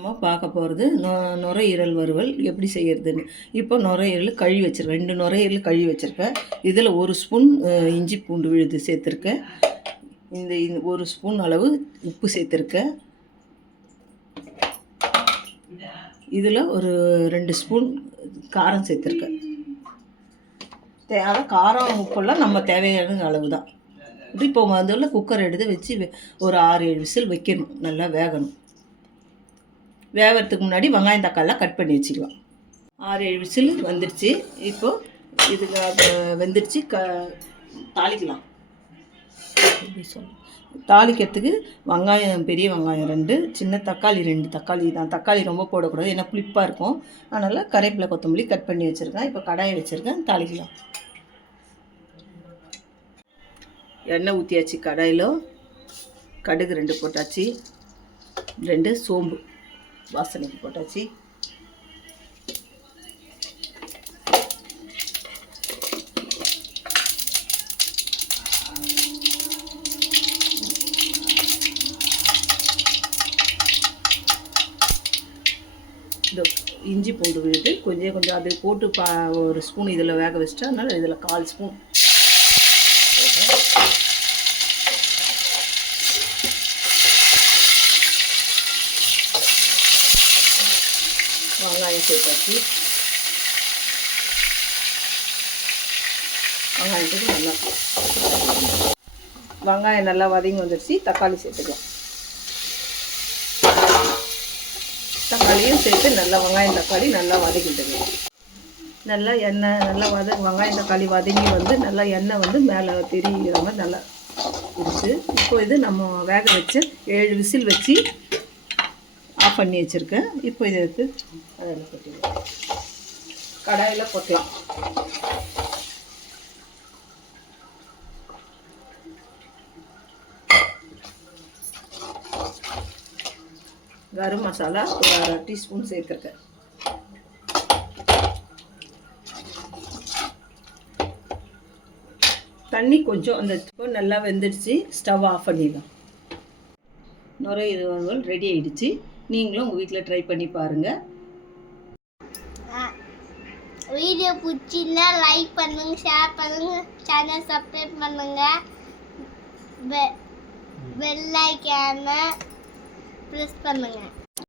நம்ம பார்க்க போகிறது நுரையீரல் வறுவல் எப்படி செய்கிறதுன்னு. இப்போ நுரையீரல் கழுவி வச்சுருக்கேன், 2 நுரையீரல் கழுவி வச்சுருக்கேன். இதில் 1 ஸ்பூன் இஞ்சி பூண்டு விழுது சேர்த்துருக்கேன். இந்த 1 ஸ்பூன் அளவு உப்பு சேர்த்துருக்கேன். இதில் ஒரு 2 ஸ்பூன் காரம் சேர்த்துருக்கேன். காரம் உப்பெல்லாம் நம்ம தேவையான அளவு தான். இப்போ முதல்ல குக்கர் எடுத்து வச்சு ஒரு 6-7 விசில் வைக்கணும், நல்லா வேகணும். வேகிறதுக்கு முன்னாடி வெங்காயம் தக்காளிலாம் கட் பண்ணி வச்சுக்கலாம். 6-7 விசில் வந்துடுச்சு. இப்போது இதுக்கு வெந்துடுச்சு. தாளிக்கலாம். தாளிக்கிறதுக்கு வெங்காயம், பெரிய வெங்காயம் 2, சின்ன தக்காளி 2. தக்காளி தான், தக்காளி ரொம்ப போடக்கூடாது, ஏன்னா புளிப்பாக இருக்கும். அதனால் கருவேப்பிலை கொத்தமல்லி கட் பண்ணி வச்சுருக்கேன். இப்போ கடாயை வச்சுருக்கேன், தாளிக்கலாம். எண்ணெய் ஊற்றியாச்சு. கடாயில் கடுகு 2 போட்டாச்சு, 2 சோம்பு வாசனைக்கு போட்டாச்சு. இந்த இஞ்சி பூண்டு விழுது கொஞ்சம் அது போட்டு ஒரு ஸ்பூன் இதில் வேக வச்சுட்டா, அதனால் இதில் 1/4 ஸ்பூன் வெங்காயம் சேர்த்தாச்சு. வெங்காயம் நல்லா வதங்கி வந்துடுச்சு. தக்காளி சேர்த்துக்கலாம். தக்காளியும் சேர்த்து நல்லா வெங்காயம் தக்காளி நல்லா வதக்கிட்டுங்க. நல்லா எண்ணெய் நல்லா வெங்காயம் தக்காளி வதங்கி வந்து நல்லா எண்ணெய் வந்து மேலே தெரிகிற மாதிரி நல்லா இருக்குது. இப்போ இது நம்ம வேக வச்சு 7 விசில் வச்சு ஆஃப் பண்ணி வச்சுருக்கேன். இப்போ இதை எடுத்து அதில் கொட்டிடுவோம். கடாயில் கொட்டலாம். கரம் மசாலா ஒரு 1/2 டீஸ்பூன் சேர்த்துருக்கேன். தண்ணி கொஞ்சம் அந்த நல்லா வெந்துடுச்சு. ஸ்டவ் ஆஃப் பண்ணிடலாம். நுரையீரல் ரெடி ஆகிடுச்சு. நீங்களும் உங்கள் வீட்டில் ட்ரை பண்ணி பாருங்கள். வீடியோ பிடிச்சிருந்தா லைக் பண்ணுங்க, ஷேர் பண்ணுங்க, சேனல் சப்ஸ்கிரைப் பண்ணுங்க, பெல் ஐகானை ப்ரெஸ் பண்ணுங்க.